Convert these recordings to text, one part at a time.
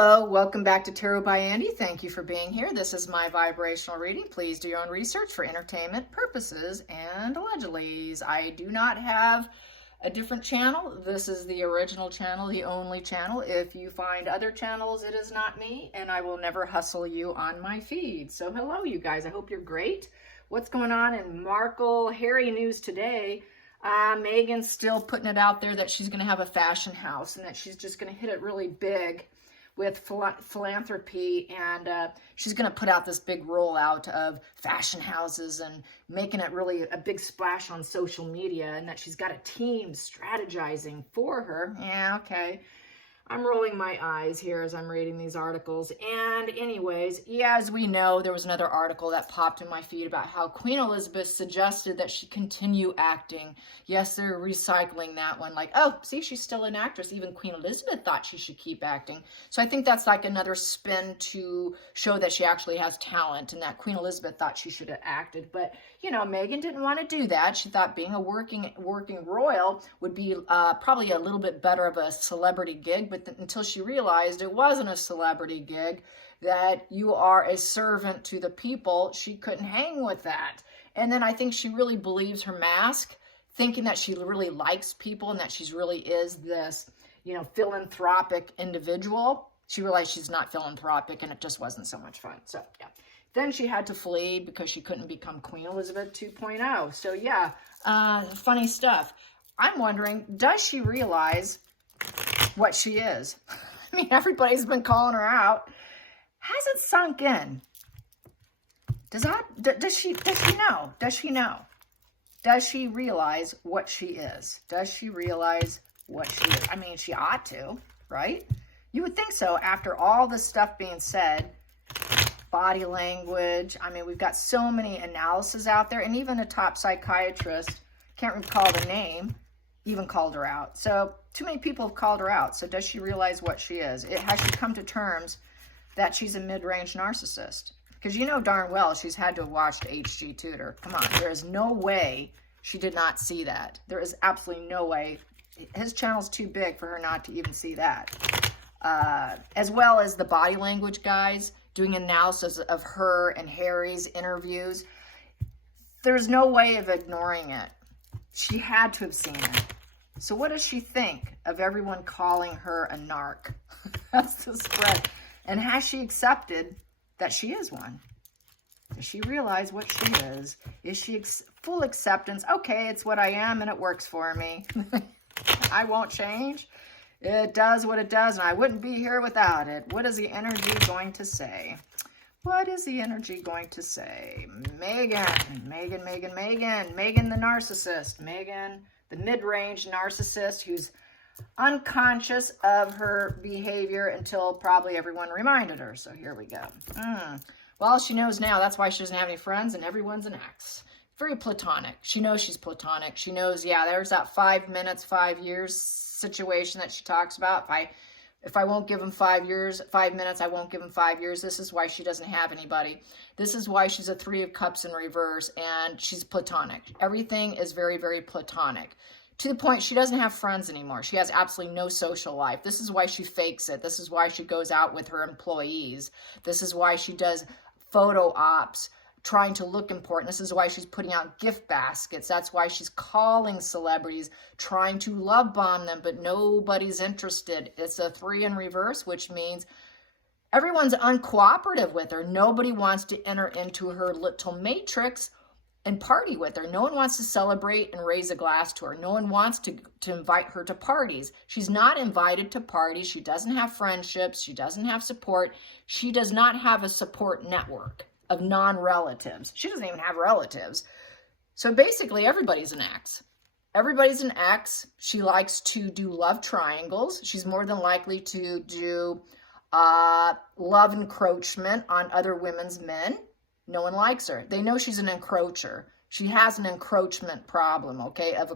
Hello, welcome back to Tarot by Andy. Thank you for being here. This is my vibrational reading. Please do your own research for entertainment purposes and allegedly. I do not have a different channel. This is the original channel, the only channel. If you find other channels, it is not me, and I will never hustle you on my feed. So hello, you guys. I hope you're great. What's going on in Markle Harry news today? Meghan's still putting it out there that she's going to have a fashion house and that she's just going to hit it really big with philanthropy, and she's going to put out this big rollout of fashion houses and making it really a big splash on social media, and that she's got a team strategizing for her. Yeah, okay. I'm rolling my eyes here as I'm reading these articles. And anyways, yeah, as we know, there was another article that popped in my feed about how Queen Elizabeth suggested that she continue acting. Yes, they're recycling that one. Like, oh, see, she's still an actress. Even Queen Elizabeth thought she should keep acting. So I think that's like another spin to show that she actually has talent and that Queen Elizabeth thought she should have acted. But, you know, Meghan didn't want to do that. She thought being a working royal would be probably a little bit better of a celebrity gig, but until she realized it wasn't a celebrity gig, that you are a servant to the people, she couldn't hang with that. And then I think she really believes her mask, thinking that she really likes people and that she's really is this, you know, philanthropic individual. She realized she's not philanthropic, and it just wasn't so much fun. So, yeah. Then she had to flee because she couldn't become Queen Elizabeth 2.0. So, yeah, funny stuff. I'm wondering, does she realize what she is? I mean, everybody's been calling her out. Has it sunk in? Does she know? Does she know? Does she realize what she is? Does she realize what she is? I mean, she ought to, right? You would think so after all this stuff being said. Body language. I mean, we've got so many analyses out there, and even a top psychiatrist, can't recall the name, even called her out. So too many people have called her out. So does she realize what she is? Has she come to terms that she's a mid-range narcissist? Because you know darn well she's had to have watched H.G. Tudor. Come on, there is no way she did not see that. There is absolutely no way. His channel's too big for her not to even see that. As well as the body language guys doing analysis of her and Harry's interviews. There's no way of ignoring it. She had to have seen it. So what does she think of everyone calling her a narc? That's the spread. And has she accepted that she is one? Does she realize what she is? Is she full acceptance? Okay, it's what I am and it works for me. I won't change. It does what it does, and I wouldn't be here without it. What is the energy going to say? What is the energy going to say? Meghan the narcissist. Meghan, the mid-range narcissist who's unconscious of her behavior until probably everyone reminded her. So here we go. Well, she knows now. That's why she doesn't have any friends, and everyone's an ex. Very platonic. She knows she's platonic. She knows, yeah, there's that 5 minutes, 5 years situation that she talks about. If I won't give him 5 minutes, I won't give him 5 years. This is why she doesn't have anybody. This is why she's a 3 of Cups in reverse, and she's platonic. Everything is very, very platonic. To the point she doesn't have friends anymore. She has absolutely no social life. This is why she fakes it. This is why she goes out with her employees. This is why she does photo ops, trying to look important. This is why she's putting out gift baskets. That's why she's calling celebrities, trying to love bomb them, but nobody's interested. It's a 3 in reverse, which means everyone's uncooperative with her. Nobody wants to enter into her little matrix and party with her. No one wants to celebrate and raise a glass to her. No one wants to invite her to parties. She's not invited to parties. She doesn't have friendships. She doesn't have support. She does not have a support network of non-relatives. She doesn't even have relatives. So basically everybody's an ex. Everybody's an ex. She likes to do love triangles. She's more than likely to do love encroachment on other women's men. No one likes her. They know she's an encroacher. She has an encroachment problem, okay, of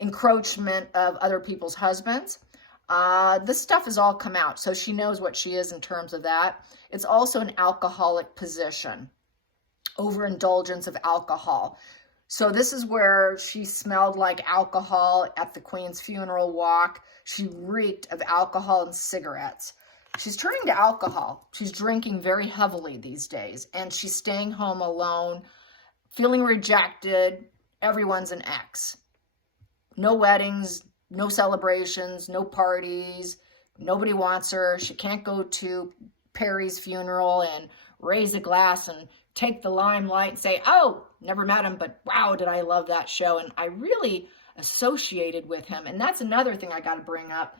encroachment of other people's husbands. This stuff has all come out, so she knows what she is in terms of that. It's also an alcoholic position, overindulgence of alcohol. So this is where she smelled like alcohol at the Queen's funeral walk. She reeked of alcohol and cigarettes. She's turning to alcohol. She's drinking very heavily these days, and she's staying home alone, feeling rejected. Everyone's an ex. No weddings, no celebrations, no parties. Nobody wants her. She can't go to Perry's funeral and raise a glass and take the limelight and say, oh, never met him, but wow, did I love that show. And I really associated with him. And that's another thing I got to bring up.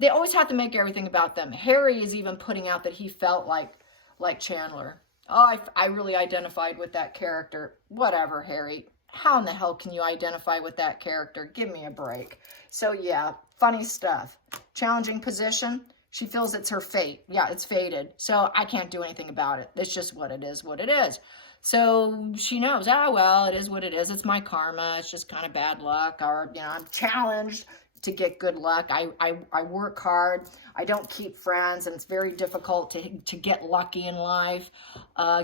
They always have to make everything about them. Harry is even putting out that he felt like Chandler. Oh, I really identified with that character. Whatever, Harry. How in the hell can you identify with that character? Give me a break. So yeah, funny stuff. Challenging position. She feels it's her fate. Yeah, it's fated. So I can't do anything about it. It's just what it is, what it is. So she knows, oh, well, it is what it is. It's my karma. It's just kind of bad luck. Or, you know, I'm challenged to get good luck. I work hard. I don't keep friends, and it's very difficult to get lucky in life.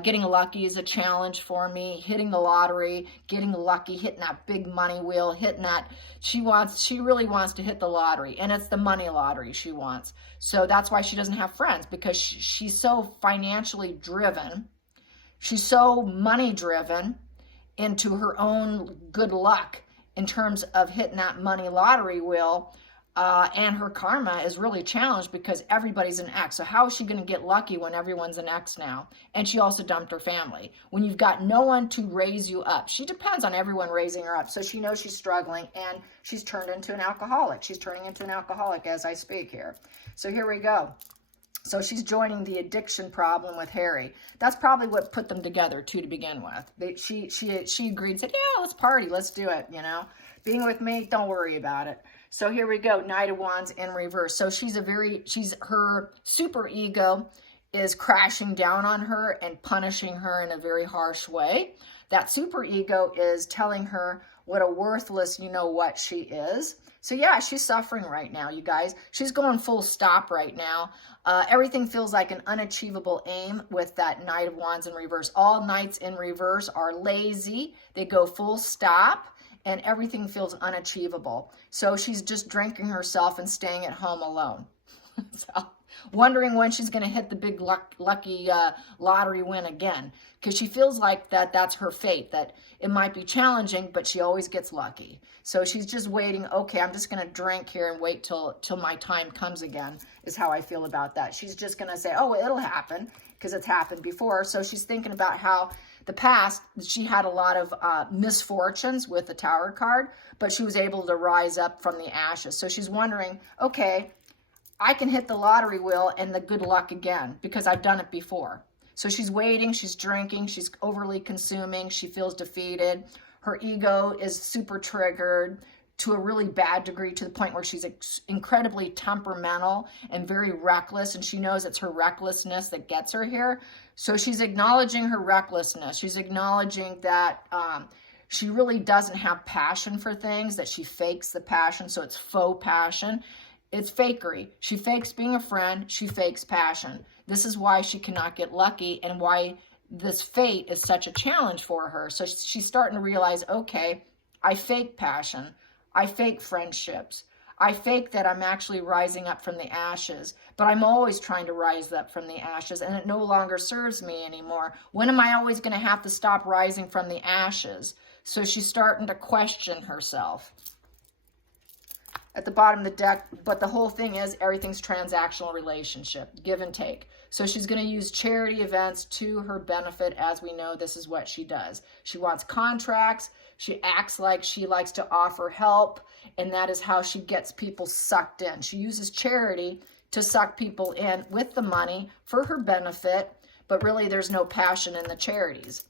Getting lucky is a challenge for me. Hitting the lottery, getting lucky, hitting that big money wheel, hitting that. She really wants to hit the lottery, and it's the money lottery she wants. So that's why she doesn't have friends, because she's so financially driven. She's so money driven into her own good luck in terms of hitting that money lottery wheel, and her karma is really challenged because everybody's an ex. So how is she going to get lucky when everyone's an ex now? And she also dumped her family. When you've got no one to raise you up, she depends on everyone raising her up. So she knows she's struggling, and she's turned into an alcoholic. She's turning into an alcoholic as I speak here. So here we go. So she's joining the addiction problem with Harry. That's probably what put them together too to begin with. She agreed, said, yeah, let's party, let's do it, you know. Being with me, don't worry about it. So here we go, Knight of Wands in reverse. So her super ego is crashing down on her and punishing her in a very harsh way. That super ego is telling her what a worthless, you know what, she is. So yeah, she's suffering right now, you guys. She's going full stop right now. Everything feels like an unachievable aim with that Knight of Wands in reverse. All Knights in reverse are lazy. They go full stop, and everything feels unachievable. So she's just drinking herself and staying at home alone. So, wondering when she's going to hit the big lucky lottery win again, because she feels like that's her fate, that it might be challenging, but she always gets lucky. So she's just waiting. Okay, I'm just going to drink here and wait till my time comes again, is how I feel about that. She's just going to say, oh, it'll happen, because it's happened before. So she's thinking about how the past, she had a lot of misfortunes with the Tower card, but she was able to rise up from the ashes. So she's wondering, okay, I can hit the lottery wheel and the good luck again, because I've done it before. So she's waiting, she's drinking, she's overly consuming, she feels defeated. Her ego is super triggered to a really bad degree, to the point where she's incredibly temperamental and very reckless, and she knows it's her recklessness that gets her here. So she's acknowledging her recklessness. She's acknowledging that she really doesn't have passion for things, that she fakes the passion, so it's faux passion. It's fakery. She fakes being a friend. She fakes passion. This is why she cannot get lucky, and why this fate is such a challenge for her. So she's starting to realize, okay, I fake passion. I fake friendships. I fake that I'm actually rising up from the ashes, but I'm always trying to rise up from the ashes, and it no longer serves me anymore. When am I always going to have to stop rising from the ashes? So she's starting to question herself. At the bottom of the deck, but the whole thing is everything's transactional relationship, give and take. So she's going to use charity events to her benefit. As we know, this is what she does. She wants contracts. She acts like she likes to offer help, and that is how she gets people sucked in. She uses charity to suck people in with the money for her benefit, but really there's no passion in the charities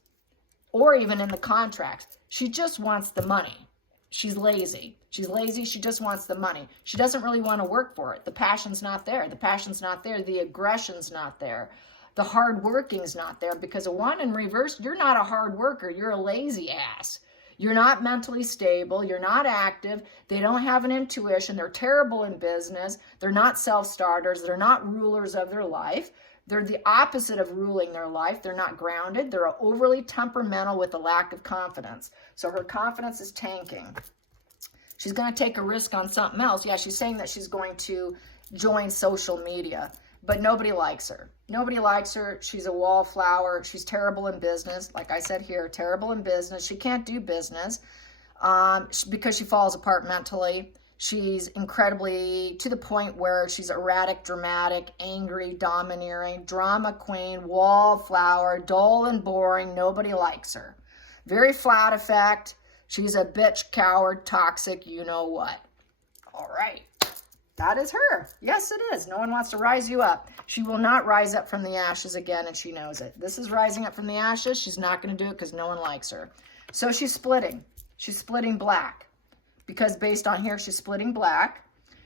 or even in the contracts. She just wants the money. She's lazy. She's lazy. She just wants the money. She doesn't really want to work for it. The passion's not there. The passion's not there. The aggression's not there. The hard working's not there, because a wand in reverse, you're not a hard worker. You're a lazy ass. You're not mentally stable. You're not active. They don't have an intuition. They're terrible in business. They're not self-starters. They're not rulers of their life. They're the opposite of ruling their life. They're not grounded. They're overly temperamental with a lack of confidence. So her confidence is tanking. She's going to take a risk on something else. Yeah, she's saying that she's going to join social media. But nobody likes her. Nobody likes her. She's a wallflower. She's terrible in business. Like I said here, terrible in business. She can't do business because she falls apart mentally. She's incredibly, to the point where she's erratic, dramatic, angry, domineering, drama queen, wallflower, dull and boring. Nobody likes her. Very flat effect. She's a bitch, coward, toxic, you know what. All right. That is her. Yes, it is. No one wants to rise you up. She will not rise up from the ashes again, and she knows it. This is rising up from the ashes. She's not going to do it because no one likes her. So she's splitting. She's splitting black. Because based on here, she's splitting black.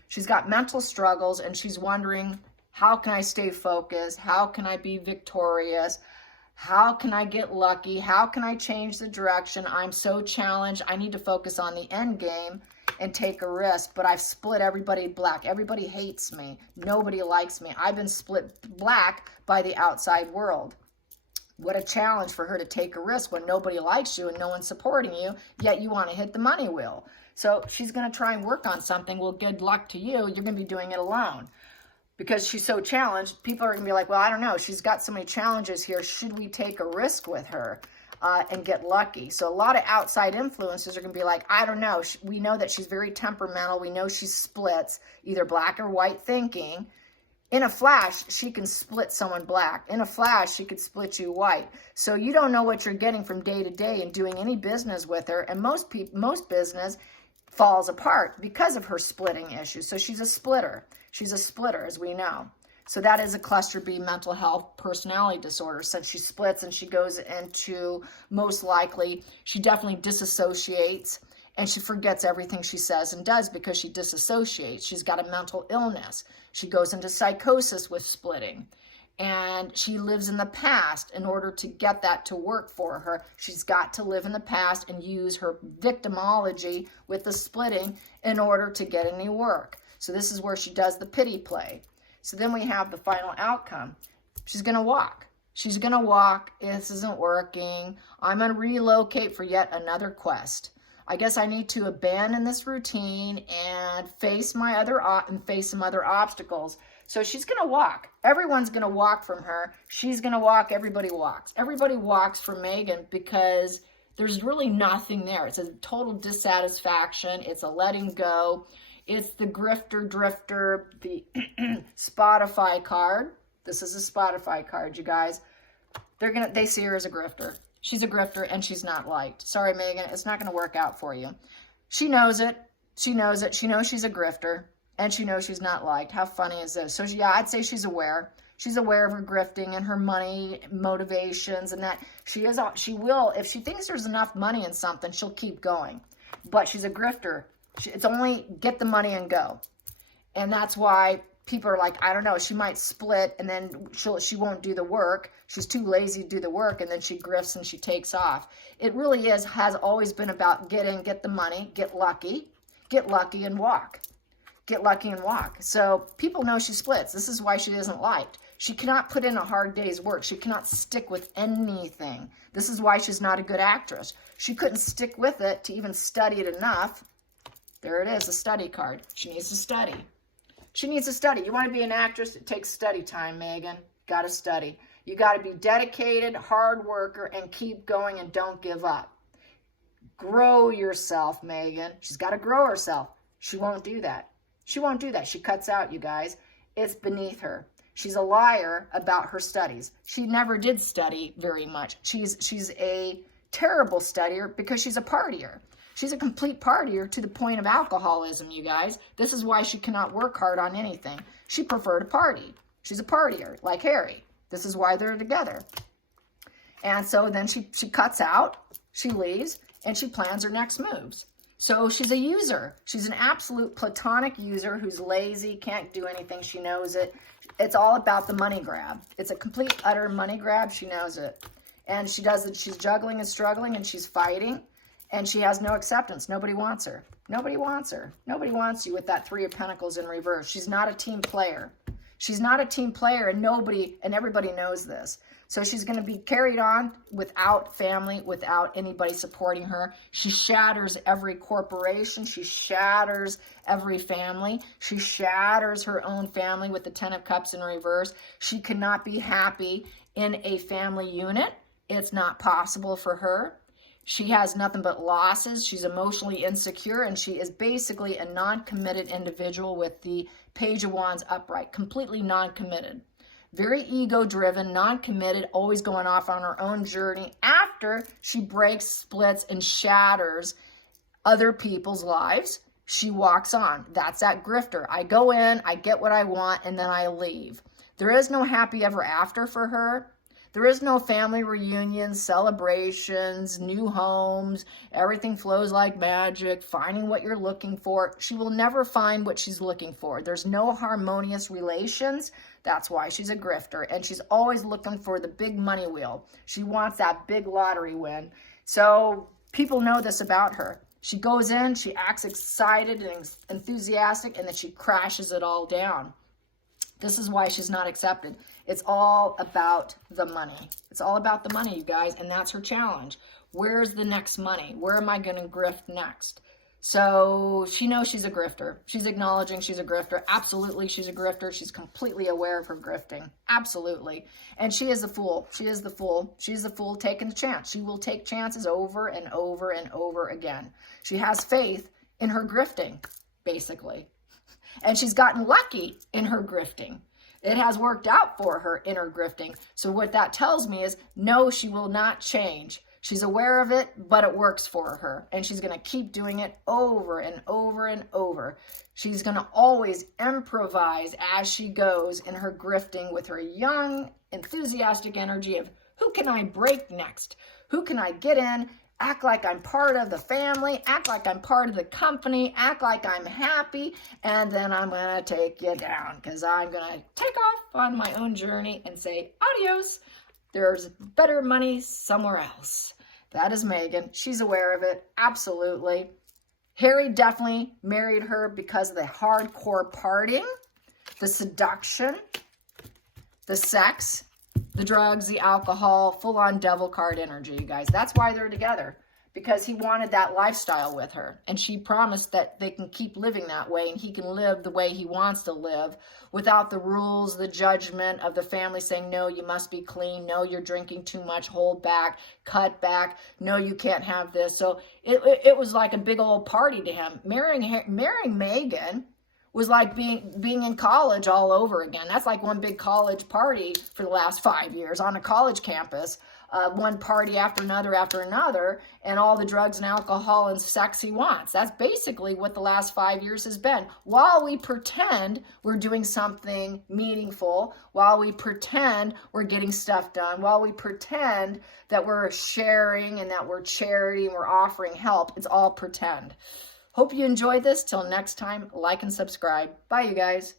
She's got mental struggles, and she's wondering, how can I stay focused? How can I be victorious? How can I get lucky? How can I change the direction? I'm so challenged. I need to focus on the end game and take a risk, but I've split everybody black. Everybody hates me. Nobody likes me. I've been split black by the outside world. What a challenge for her to take a risk when nobody likes you and no one's supporting you, yet you want to hit the money wheel. So she's going to try and work on something. Well, good luck to you. You're going to be doing it alone. Because she's so challenged, people are going to be like, well, I don't know. She's got so many challenges here. Should we take a risk with her and get lucky? So a lot of outside influences are going to be like, I don't know. We know that she's very temperamental. We know she splits either black or white thinking. In a flash, she can split someone black. In a flash, she could split you white. So you don't know what you're getting from day to day and doing any business with her. And most business falls apart because of her splitting issues. So she's a splitter. She's a splitter, as we know. So that is a cluster B mental health personality disorder. Since she splits and she goes into, most likely, she definitely disassociates and she forgets everything she says and does because she disassociates. She's got a mental illness. She goes into psychosis with splitting. And she lives in the past. In order to get that to work for her, she's got to live in the past and use her victimology with the splitting in order to get any work. So this is where she does the pity play. So then we have the final outcome. She's going to walk. She's going to walk. This isn't working. I'm going to relocate for yet another quest. I guess I need to abandon this routine and face some other obstacles. So she's going to walk. Everyone's going to walk from her. She's going to walk. Everybody walks. Everybody walks from Meghan because there's really nothing there. It's a total dissatisfaction. It's a letting go. It's the grifter, drifter, the Spotify card. This is a Spotify card, you guys. They see her as a grifter. She's a grifter and she's not liked. Sorry, Meghan, it's not going to work out for you. She knows it. She knows it. She knows she's a grifter and she knows she's not liked. How funny is this? So yeah, I'd say she's aware. She's aware of her grifting and her money motivations and that she will, if she thinks there's enough money in something, she'll keep going. But she's a grifter. It's only get the money and go. And that's why people are like, I don't know, she might split and then she won't do the work. She's too lazy to do the work and then she grifts and she takes off. It really has always been about get the money, get lucky and walk. Get lucky and walk. So people know she splits. This is why she isn't liked. She cannot put in a hard day's work. She cannot stick with anything. This is why she's not a good actress. She couldn't stick with it to even study it enough. There it is, a study card. She needs to study. She needs to study. You want to be an actress? It takes study time, Meghan. Got to study. You got to be dedicated, hard worker, and keep going and don't give up. Grow yourself, Meghan. She's got to grow herself. She won't do that. She won't do that. She cuts out, you guys. It's beneath her. She's a liar about her studies. She never did study very much. She's a terrible studier because she's a partier. She's a complete partier to the point of alcoholism, you guys. This is why she cannot work hard on anything. She preferred to party. She's a partier, like Harry. This is why they're together. And so then she cuts out, she leaves, and she plans her next moves. So she's a user. She's an absolute platonic user who's lazy, can't do anything. She knows it. It's all about the money grab. It's a complete, utter money grab. She knows it. And she does it. She's juggling and struggling, and she's fighting. And she has no acceptance. Nobody wants her. Nobody wants her. Nobody wants you with that 3 of Pentacles in reverse. She's not a team player. She's not a team player, and everybody knows this. So she's going to be carried on without family, without anybody supporting her. She shatters every corporation. She shatters every family. She shatters her own family with the 10 of Cups in reverse. She cannot be happy in a family unit. It's not possible for her. She has nothing but losses. She's emotionally insecure, and she is basically a non-committed individual with the Page of Wands upright, completely non-committed. Very ego-driven, non-committed, always going off on her own journey after she breaks, splits, and shatters other people's lives. She walks on. That's that grifter. I go in, I get what I want, and then I leave. There is no happy ever after for her. There is no family reunions, celebrations, new homes. Everything flows like magic, finding what you're looking for. She will never find what she's looking for. There's no harmonious relations. That's why she's a grifter. And she's always looking for the big money wheel. She wants that big lottery win. So people know this about her. She goes in, she acts excited and enthusiastic, and then she crashes it all down. This is why she's not accepted. It's all about the money. It's all about the money, you guys, and that's her challenge. Where's the next money? Where am I going to grift next? So she knows she's a grifter. She's acknowledging she's a grifter. Absolutely, she's a grifter. She's completely aware of her grifting. Absolutely. And she is a fool. She is the fool. She's the fool taking the chance. She will take chances over and over and over again. She has faith in her grifting, basically. And she's gotten lucky in her grifting. It has worked out for her in her grifting. So what that tells me is, no, she will not change. She's aware of it, but it works for her. And she's going to keep doing it over and over and over. She's going to always improvise as she goes in her grifting with her young, enthusiastic energy of, who can I break next? Who can I get in? Act like I'm part of the family, act like I'm part of the company, act like I'm happy, and then I'm going to take you down because I'm going to take off on my own journey and say, adios. There's better money somewhere else. That is Meghan. She's aware of it. Absolutely. Harry definitely married her because of the hardcore partying, the seduction, the sex, the drugs, the alcohol, full-on devil card energy, you guys. That's why they're together, because he wanted that lifestyle with her. And she promised that they can keep living that way and he can live the way he wants to live without the rules, the judgment of the family saying, no, you must be clean. No, you're drinking too much. Hold back, cut back. No, you can't have this. So it was like a big old party to him. Marrying Meghan was like being in college all over again. That's like one big college party for the last 5 years on a college campus. One party after another, and all the drugs and alcohol and sex he wants. That's basically what the last 5 years has been. While we pretend we're doing something meaningful, while we pretend we're getting stuff done, while we pretend that we're sharing and that we're charity and we're offering help, it's all pretend. Hope you enjoyed this. Till next time, like and subscribe. Bye, you guys.